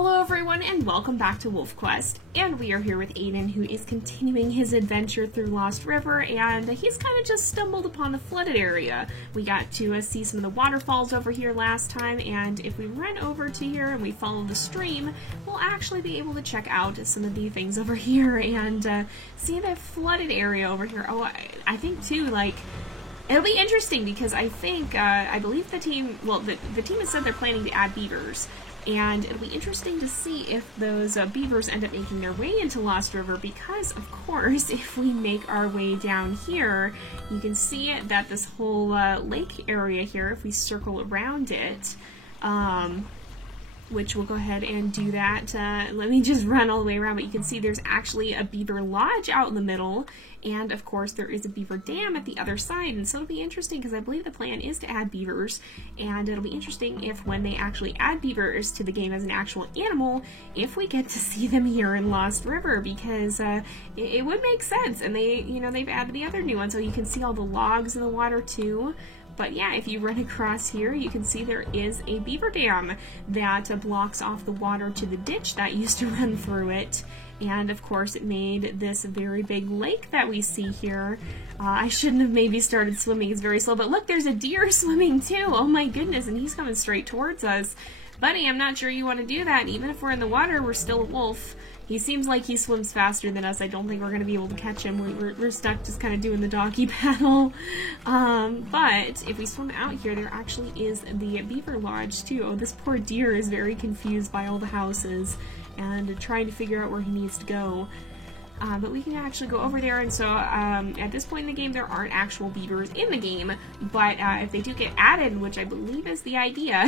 Hello everyone and welcome back to Wolf Quest, and we are here with Aiden, who is continuing his adventure through Lost River, and he's kind of just stumbled upon the flooded area. We got to see some of the waterfalls over here last time, and if we run over to here and we follow the stream, we'll actually be able to check out some of the things over here and see the flooded area over here. Oh, I think too, like, it'll be interesting because I think, I believe the team, well, the team has said they're planning to add beavers. And it'll be interesting to see if those beavers end up making their way into Lost River because, of course, if we make our way down here, you can see that this whole lake area here, if we circle around it, which we'll go ahead and do that. Let me just run all the way around, but you can see there's actually a beaver lodge out in the middle, and of course there is a beaver dam at the other side, and so it'll be interesting because I believe the plan is to add beavers, and it'll be interesting if when they actually add beavers to the game as an actual animal, if we get to see them here in Lost River, because it would make sense, and they, you know, they've added the other new one, so you can see all the logs in the water too. But yeah, if you run across here, you can see there is a beaver dam that blocks off the water to the ditch that used to run through it. And of course it made this very big lake that we see here. I shouldn't have maybe started swimming, it's very slow, but look, there's a deer swimming too. Oh my goodness, and he's coming straight towards us. Buddy, I'm not sure you want to do that. Even if we're in the water, we're still a wolf. He seems like he swims faster than us. I don't think we're going to be able to catch him. We're stuck just kind of doing the doggy paddle. But if we swim out here, there actually is the beaver lodge too. Oh, this poor deer is very confused by all the houses and trying to figure out where he needs to go. But we can actually go over there, and so at this point in the game there aren't actual beavers in the game, but if they do get added, which I believe is the idea,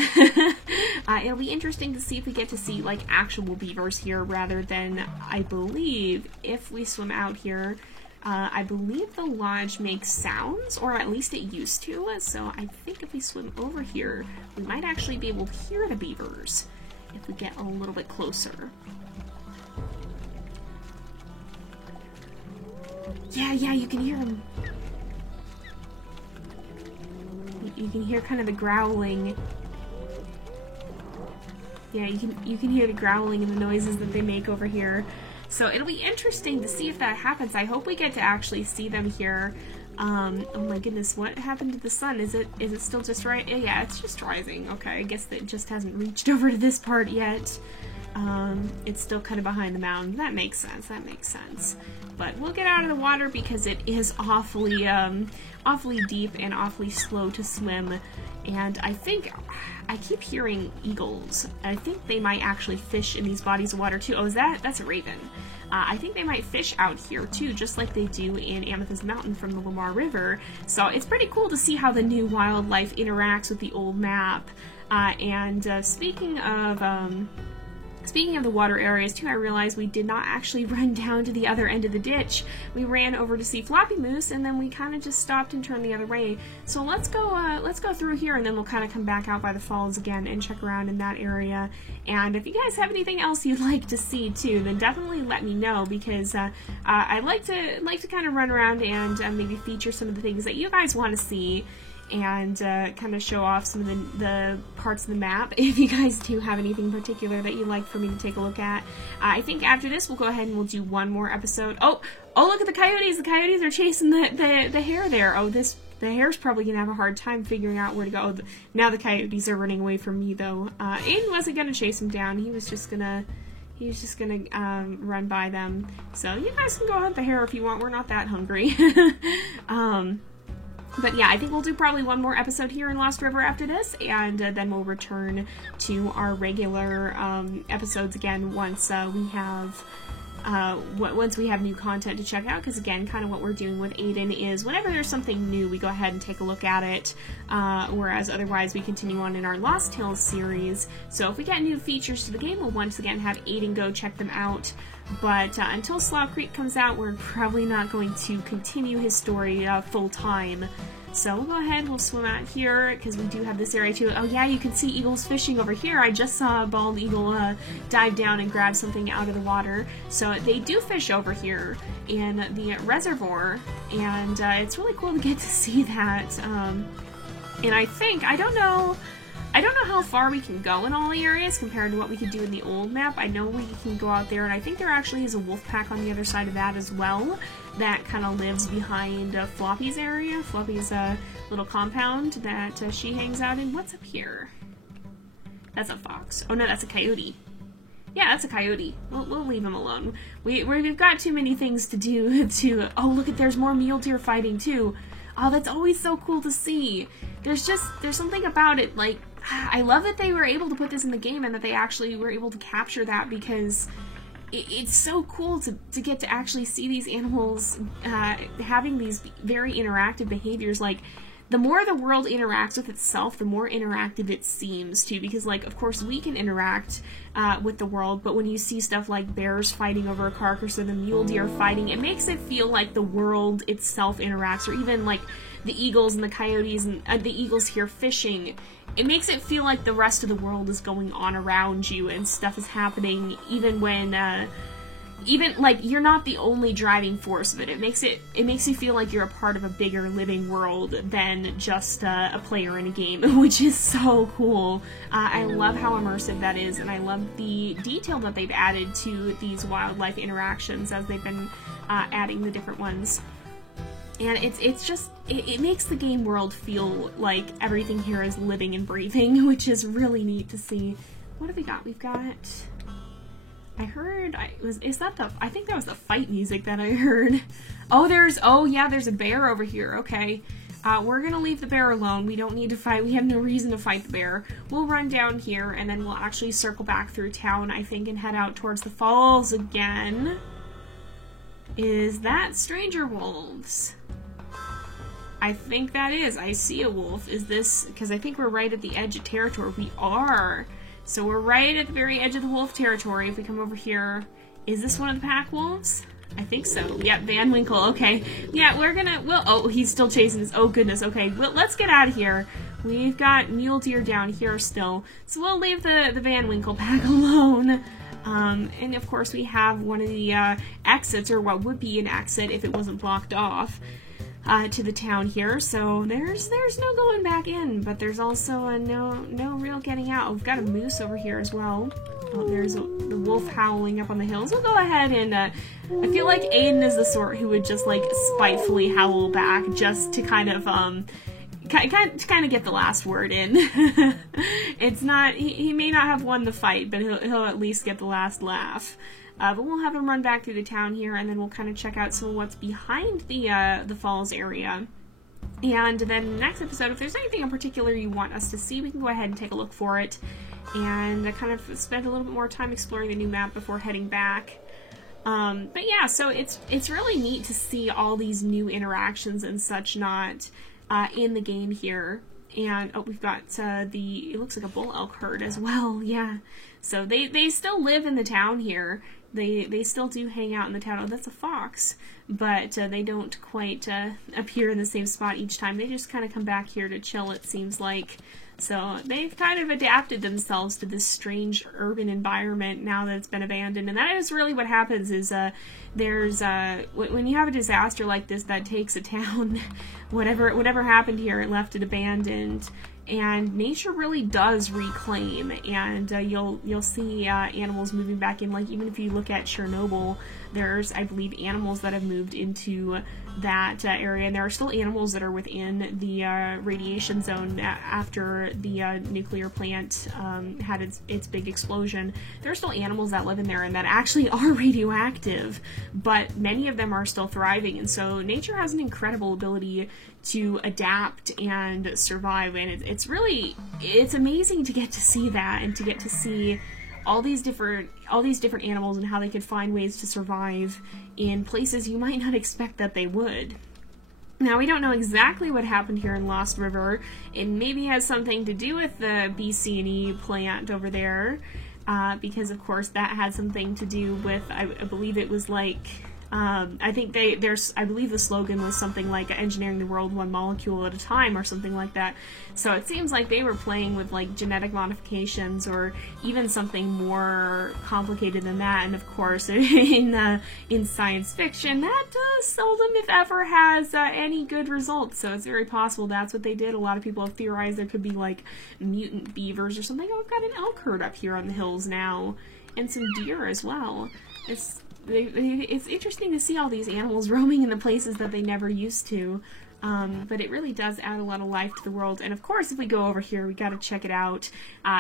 it'll be interesting to see if we get to see like actual beavers here rather than, I believe, if we swim out here, I believe the lodge makes sounds, or at least it used to, so I think if we swim over here, we might actually be able to hear the beavers if we get a little bit closer. Yeah, you can hear them. You can hear kind of the growling. Yeah, you can hear the growling and the noises that they make over here. So it'll be interesting to see if that happens. I hope we get to actually see them here. Oh my goodness, what happened to the sun? Is it still just right? Yeah, it's just rising. Okay, I guess it just hasn't reached over to this part yet. It's still kind of behind the mountain. That makes sense, that makes sense. But we'll get out of the water because it is awfully, awfully deep and awfully slow to swim. And I think, I keep hearing eagles. I think they might actually fish in these bodies of water too. Oh, that's a raven. I think they might fish out here too, just like they do in Amethyst Mountain from the Lamar River. So it's pretty cool to see how the new wildlife interacts with the old map. Speaking of the water areas too, I realized we did not actually run down to the other end of the ditch. We ran over to see Floppy Moose, and then we kind of just stopped and turned the other way. So let's go through here, and then we'll kind of come back out by the falls again and check around in that area. And if you guys have anything else you'd like to see too, then definitely let me know, because I like to kind of run around and maybe feature some of the things that you guys want to see, and kind of show off some of the parts of the map if you guys do have anything particular that you'd like for me to take a look at. I think after this we'll go ahead and we'll do one more episode. Oh, look at the coyotes! The coyotes are chasing the hare there. Oh, the hare's probably gonna have a hard time figuring out where to go. Now the coyotes are running away from me though. Aiden wasn't gonna chase him down. He was just gonna run by them. So you guys can go hunt the hare if you want. We're not that hungry. But yeah, I think we'll do probably one more episode here in Lost River after this, and then we'll return to our regular episodes again once we have new content to check out, because again, kind of what we're doing with Aiden is whenever there's something new, we go ahead and take a look at it, whereas otherwise we continue on in our Lost Tales series. So if we get new features to the game, we'll once again have Aiden go check them out. But until Slough Creek comes out, we're probably not going to continue his story full-time. So we'll go ahead, we'll swim out here, because we do have this area too. Oh yeah, you can see eagles fishing over here. I just saw a bald eagle dive down and grab something out of the water. So they do fish over here in the reservoir, and it's really cool to get to see that. And I don't know I don't know how far we can go in all the areas compared to what we could do in the old map. I know we can go out there, and I think there actually is a wolf pack on the other side of that as well that kind of lives behind Floppy's area. Floppy's little compound that she hangs out in. What's up here? That's a fox. Oh no, that's a coyote. Yeah, that's a coyote. We'll leave him alone. We've got too many things to do to... Oh, look at, there's more mule deer fighting too. Oh, that's always so cool to see. There's something about it, like, I love that they were able to put this in the game and that they actually were able to capture that, because it's so cool to get to actually see these animals having these very interactive behaviors. Like, the more the world interacts with itself, the more interactive it seems too, because, like, of course we can interact with the world, but when you see stuff like bears fighting over a carcass or the mule deer fighting, it makes it feel like the world itself interacts, or even like the eagles and the coyotes and the eagles here fishing. It makes it feel like the rest of the world is going on around you and stuff is happening, even when even like you're not the only driving force of it. It makes you feel like you're a part of a bigger living world than just a player in a game, which is so cool. I love how immersive that is, and I love the detail that they've added to these wildlife interactions as they've been adding the different ones. And it makes the game world feel like everything here is living and breathing, which is really neat to see. What have we got? We've got... I heard, I think that was the fight music that I heard. Oh yeah, there's a bear over here, okay. We're gonna leave the bear alone. We don't need to fight, we have no reason to fight the bear. We'll run down here, and then we'll actually circle back through town, I think, and head out towards the falls again. Is that Stranger Wolves? I think that is. I see a wolf. Is this, because I think we're right at the edge of territory. We are. So we're right at the very edge of the wolf territory. If we come over here, is this one of the pack wolves? I think so. Yep, Van Winkle. Okay. Yeah, oh, he's still chasing us. Oh, goodness. Okay, well, let's get out of here. We've got mule deer down here still. So we'll leave the Van Winkle pack alone. And of course we have one of the exits, or what would be an exit if it wasn't blocked off, to the town here. So there's no going back in, but there's also no real getting out. We've got a moose over here as well. Oh, there's the wolf howling up on the hills. We'll go ahead and I feel like Aiden is the sort who would just like spitefully howl back just to kind of get the last word in. It's not, he may not have won the fight, but he'll at least get the last laugh. But we'll have him run back through the town here, and then we'll kind of check out some of what's behind the falls area. And then next episode, if there's anything in particular you want us to see, we can go ahead and take a look for it, and kind of spend a little bit more time exploring the new map before heading back. But yeah, so it's really neat to see all these new interactions and such not in the game here. And oh, we've got it looks like a bull elk herd as well. Yeah, so they still live in the town here. They still do hang out in the town. Oh, that's a fox, but they don't quite appear in the same spot each time. They just kind of come back here to chill, it seems like. So they've kind of adapted themselves to this strange urban environment now that it's been abandoned. And that is really what happens is there's when you have a disaster like this that takes a town, whatever happened here, it left it abandoned. And nature really does reclaim, and you'll see animals moving back in. Like, even if you look at Chernobyl, there's, I believe, animals that have moved into that area, and there are still animals that are within the radiation zone after the nuclear plant had its big explosion. There are still animals that live in there and that actually are radioactive, but many of them are still thriving, and so nature has an incredible ability to adapt and survive, and it's amazing to get to see that, and to get to see all these different animals and how they could find ways to survive in places you might not expect that they would. Now, we don't know exactly what happened here in Lost River. It maybe has something to do with the BC&E plant over there, because of course that had something to do with, I believe it was like I think I believe the slogan was something like engineering the world one molecule at a time or something like that. So it seems like they were playing with like genetic modifications or even something more complicated than that. And of course, in science fiction, that seldom, if ever, has any good results. So it's very possible that's what they did. A lot of people have theorized there could be like mutant beavers or something. Oh, we've got an elk herd up here on the hills now, and some deer as well. It's interesting to see all these animals roaming in the places that they never used to. But it really does add a lot of life to the world. And of course, if we go over here, we gotta check it out.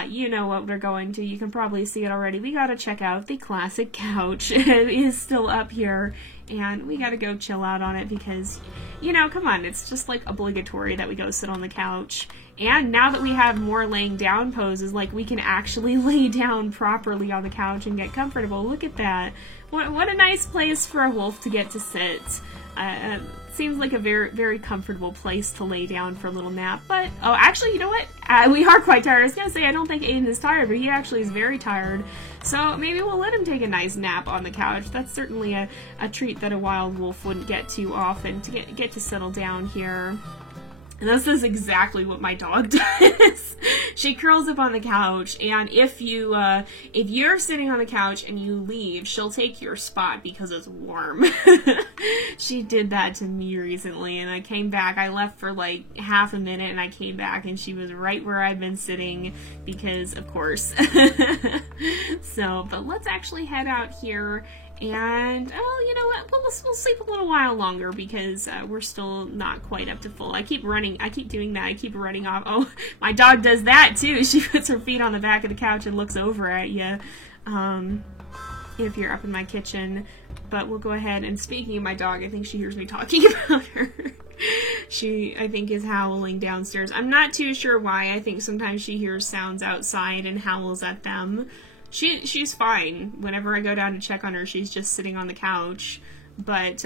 You know what we're going to. You can probably see it already. We gotta check out the classic couch. It is still up here. And we gotta go chill out on it because, you know, come on, it's just like obligatory that we go sit on the couch. And now that we have more laying down poses, like we can actually lay down properly on the couch and get comfortable. Look at that. What a nice place for a wolf to get to sit. Seems like a very, very comfortable place to lay down for a little nap. But, oh, actually, you know what? We are quite tired. I was going to say, I don't think Aiden is tired, but he actually is very tired. So maybe we'll let him take a nice nap on the couch. That's certainly a treat that a wild wolf wouldn't get too often, to get to settle down here. And this is exactly what my dog does. She curls up on the couch, and if you're sitting on the couch and you leave, she'll take your spot because it's warm. She did that to me recently, and I came back. I left for like half a minute, and I came back, and she was right where I'd been sitting because, of course. So, but let's actually head out here. And, oh, you know what, we'll sleep a little while longer because we're still not quite up to full. I keep doing that, I keep running off. Oh, my dog does that too. She puts her feet on the back of the couch and looks over at you if you're up in my kitchen. But we'll go ahead, and speaking of my dog, I think she hears me talking about her. She, I think, is howling downstairs. I'm not too sure why. I think sometimes she hears sounds outside and howls at them. She's fine. Whenever I go down to check on her, she's just sitting on the couch. But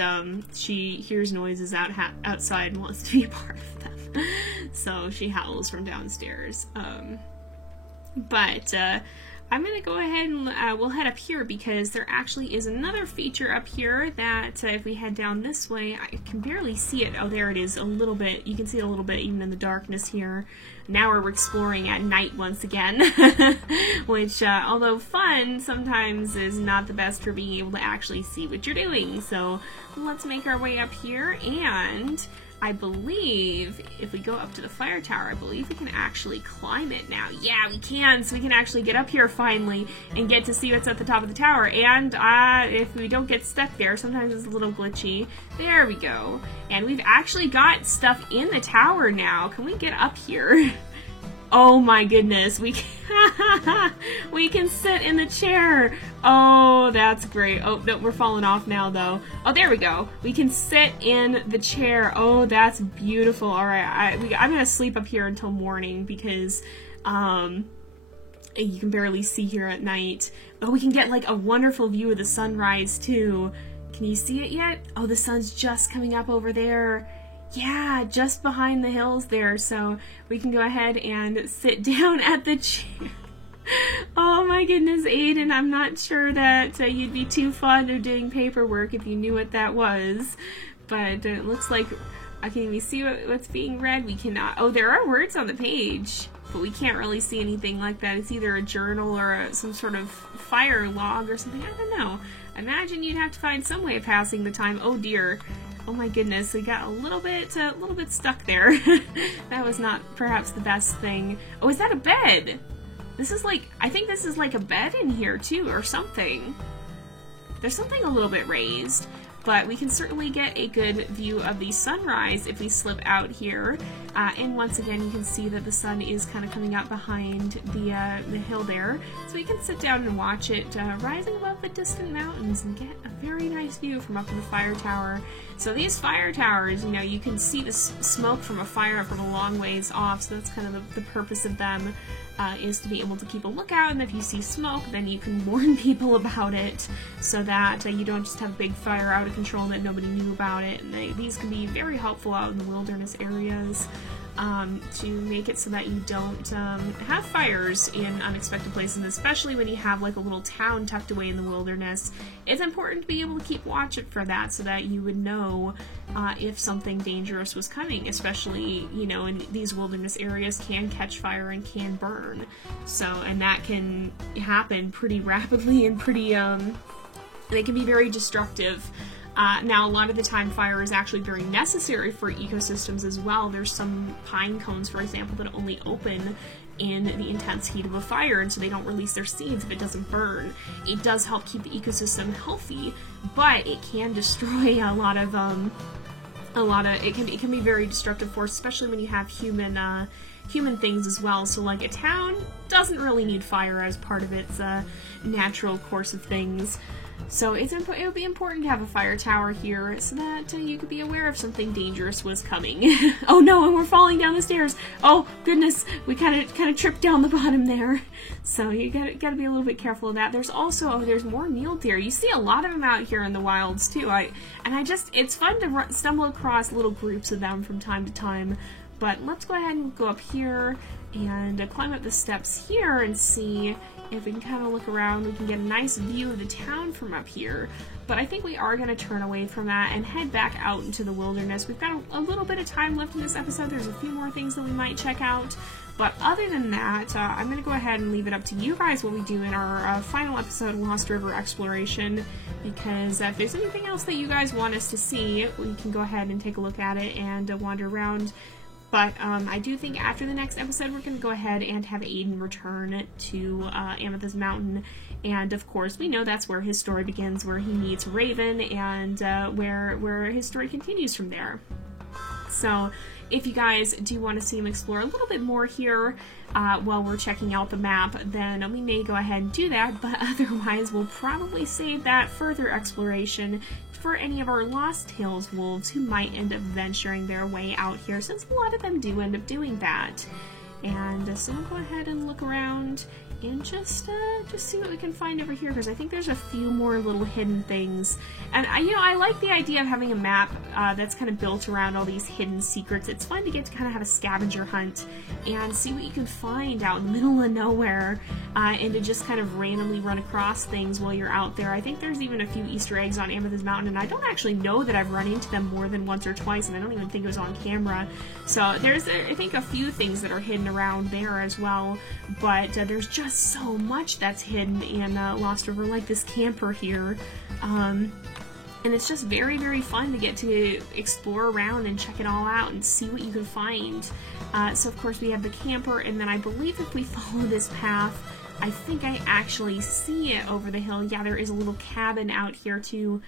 she hears noises outside and wants to be a part of them. So she howls from downstairs. But I'm going to go ahead and we'll head up here because there actually is another feature up here that if we head down this way, I can barely see it. Oh, there it is a little bit. You can see it a little bit even in the darkness here. Now we're exploring at night once again, which, although fun, sometimes is not the best for being able to actually see what you're doing. So let's make our way up here, and I believe if we go up to the fire tower, I believe we can actually climb it now. Yeah, we can, so we can actually get up here finally and get to see what's at the top of the tower. And if we don't get stuck there, sometimes it's a little glitchy. There we go. And we've actually got stuff in the tower now. Can we get up here? Oh my goodness, we can sit in the chair. Oh, that's great. Oh, no, we're falling off now, though. Oh, there we go. We can sit in the chair. Oh, that's beautiful. All right, I'm going to sleep up here until morning because you can barely see here at night. Oh, we can get, like, a wonderful view of the sunrise, too. Can you see it yet? Oh, the sun's just coming up over there. Yeah, just behind the hills there, so we can go ahead and sit down at the chair. Oh my goodness, Aiden, I'm not sure that you'd be too fond of doing paperwork if you knew what that was, but it looks like, can we see what's being read? We cannot. Oh, there are words on the page, but we can't really see anything like that. It's either a journal or some sort of fire log or something. I don't know. I imagine you'd have to find some way of passing the time. Oh dear. Oh my goodness, we got a little bit stuck there. That was not perhaps the best thing. Oh, is that a bed? This is like, I think this is like a bed in here too, or something. There's something a little bit raised, but we can certainly get a good view of the sunrise if we slip out here. And once again, you can see that the sun is kind of coming out behind the hill there. So we can sit down and watch it rising above the distant mountains and get a very nice view from up in the fire tower. So these fire towers, you know, you can see the smoke from a fire from a long ways off, so that's kind of the purpose of them. is to be able to keep a lookout, and if you see smoke, then you can warn people about it, so that you don't just have a big fire out of control and that nobody knew about it. And these can be very helpful out in the wilderness areas, to make it so that you don't have fires in unexpected places, especially when you have like a little town tucked away in the wilderness. It's important to be able to keep watch for that, so that you would know if something dangerous was coming, especially, you know, in these wilderness areas can catch fire and can burn. So, and that can happen pretty rapidly and pretty, they can be very destructive. Now, a lot of the time, fire is actually very necessary for ecosystems as well. There's some pine cones, for example, that only open in the intense heat of a fire, and so they don't release their seeds if it doesn't burn. It does help keep the ecosystem healthy, but it can destroy a lot of it can be very destructive force, especially when you have human things as well. So like a town doesn't really need fire as part of its natural course of things. So it would be important to have a fire tower here, so that you could be aware if something dangerous was coming. Oh no, and we're falling down the stairs. Oh goodness, we kind of tripped down the bottom there. So you gotta be a little bit careful of that. There's also, there's more mule deer. You see a lot of them out here in the wilds too. It's fun to stumble across little groups of them from time to time. But let's go ahead and go up here and climb up the steps here and see if we can kind of look around. We can get a nice view of the town from up here. But I think we are going to turn away from that and head back out into the wilderness. We've got a little bit of time left in this episode. There's a few more things that we might check out. But other than that, I'm going to go ahead and leave it up to you guys what we do in our final episode, Lost River Exploration, because if there's anything else that you guys want us to see, we can go ahead and take a look at it and wander around. But I do think after the next episode, we're going to go ahead and have Aiden return to Amethyst Mountain. And of course, we know that's where his story begins, where he meets Raven, and where his story continues from there. So if you guys do want to see him explore a little bit more here while we're checking out the map, then we may go ahead and do that. But otherwise, we'll probably save that further exploration for any of our Lost Tales wolves who might end up venturing their way out here, since a lot of them do end up doing that. And so we'll go ahead and look around and just see what we can find over here, because I think there's a few more little hidden things. And I like the idea of having a map that's kind of built around all these hidden secrets. It's fun to get to kind of have a scavenger hunt and see what you can find out in the middle of nowhere, and to just kind of randomly run across things while you're out there. I think there's even a few Easter eggs on Amethyst Mountain, and I don't actually know that I've run into them more than once or twice, and I don't even think it was on camera. So there's, I think, a few things that are hidden around there as well, but there's just so much that's hidden in Lost River, like this camper here. And it's just very, very fun to get to explore around and check it all out and see what you can find. So of course we have the camper, and then I believe if we follow this path, I think I actually see it over the hill. Yeah, there is a little cabin out here too.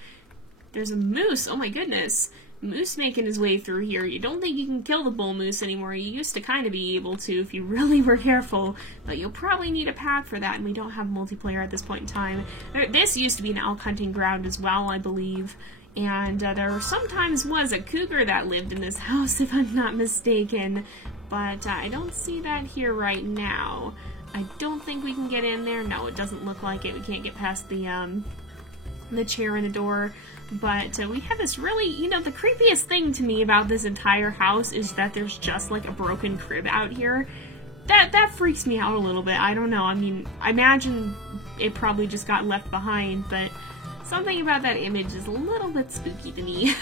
There's a moose, oh my goodness. Moose making his way through here. You don't think you can kill the bull moose anymore. You used to kind of be able to if you really were careful, but you'll probably need a pack for that, and we don't have multiplayer at this point in time. This used to be an elk hunting ground as well, I believe, and there sometimes was a cougar that lived in this house, if I'm not mistaken, but I don't see that here right now. I don't think we can get in there. No, it doesn't look like it. We can't get past the chair and the door. But we have this really, the creepiest thing to me about this entire house is that there's just like a broken crib out here. That freaks me out a little bit. I don't know. I mean, I imagine it probably just got left behind, but something about that image is a little bit spooky to me.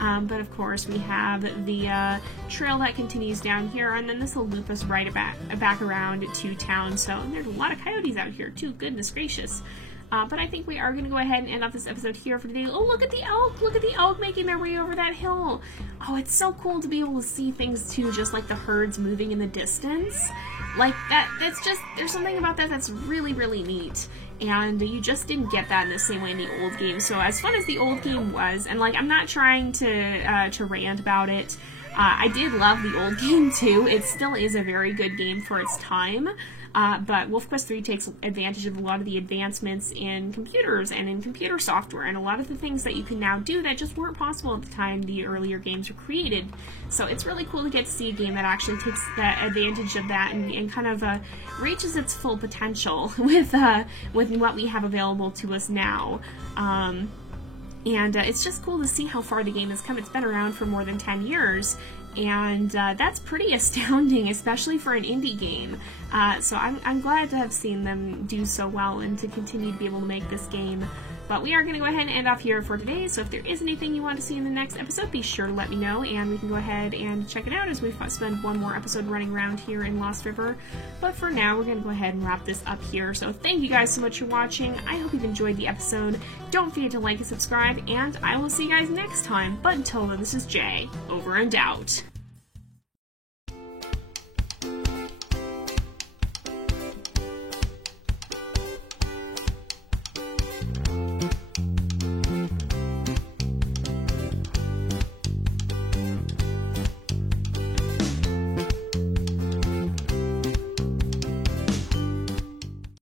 But of course, we have the trail that continues down here, and then this will loop us right back around to town. So there's a lot of coyotes out here too. Goodness gracious. But I think we are going to go ahead and end off this episode here for today. Oh, look at the elk! Look at the elk making their way over that hill! Oh, it's so cool to be able to see things too, just like the herds moving in the distance. Like, that's just, there's something about that that's really, really neat. And you just didn't get that in the same way in the old game. So as fun as the old game was, and like, I'm not trying to rant about it, I did love the old game too. It still is a very good game for its time. But WolfQuest 3 takes advantage of a lot of the advancements in computers and in computer software, and a lot of the things that you can now do that just weren't possible at the time the earlier games were created. So it's really cool to get to see a game that actually takes advantage of that and kind of reaches its full potential with what we have available to us now. And it's just cool to see how far the game has come. It's been around for more than 10 years, and that's pretty astounding, especially for an indie game. So I'm glad to have seen them do so well and to continue to be able to make this game. But we are going to go ahead and end off here for today, so if there is anything you want to see in the next episode, be sure to let me know, and we can go ahead and check it out as we spend one more episode running around here in Lost River. But for now, we're going to go ahead and wrap this up here. So thank you guys so much for watching. I hope you've enjoyed the episode. Don't forget to like and subscribe, and I will see you guys next time. But until then, this is Jay, over and out.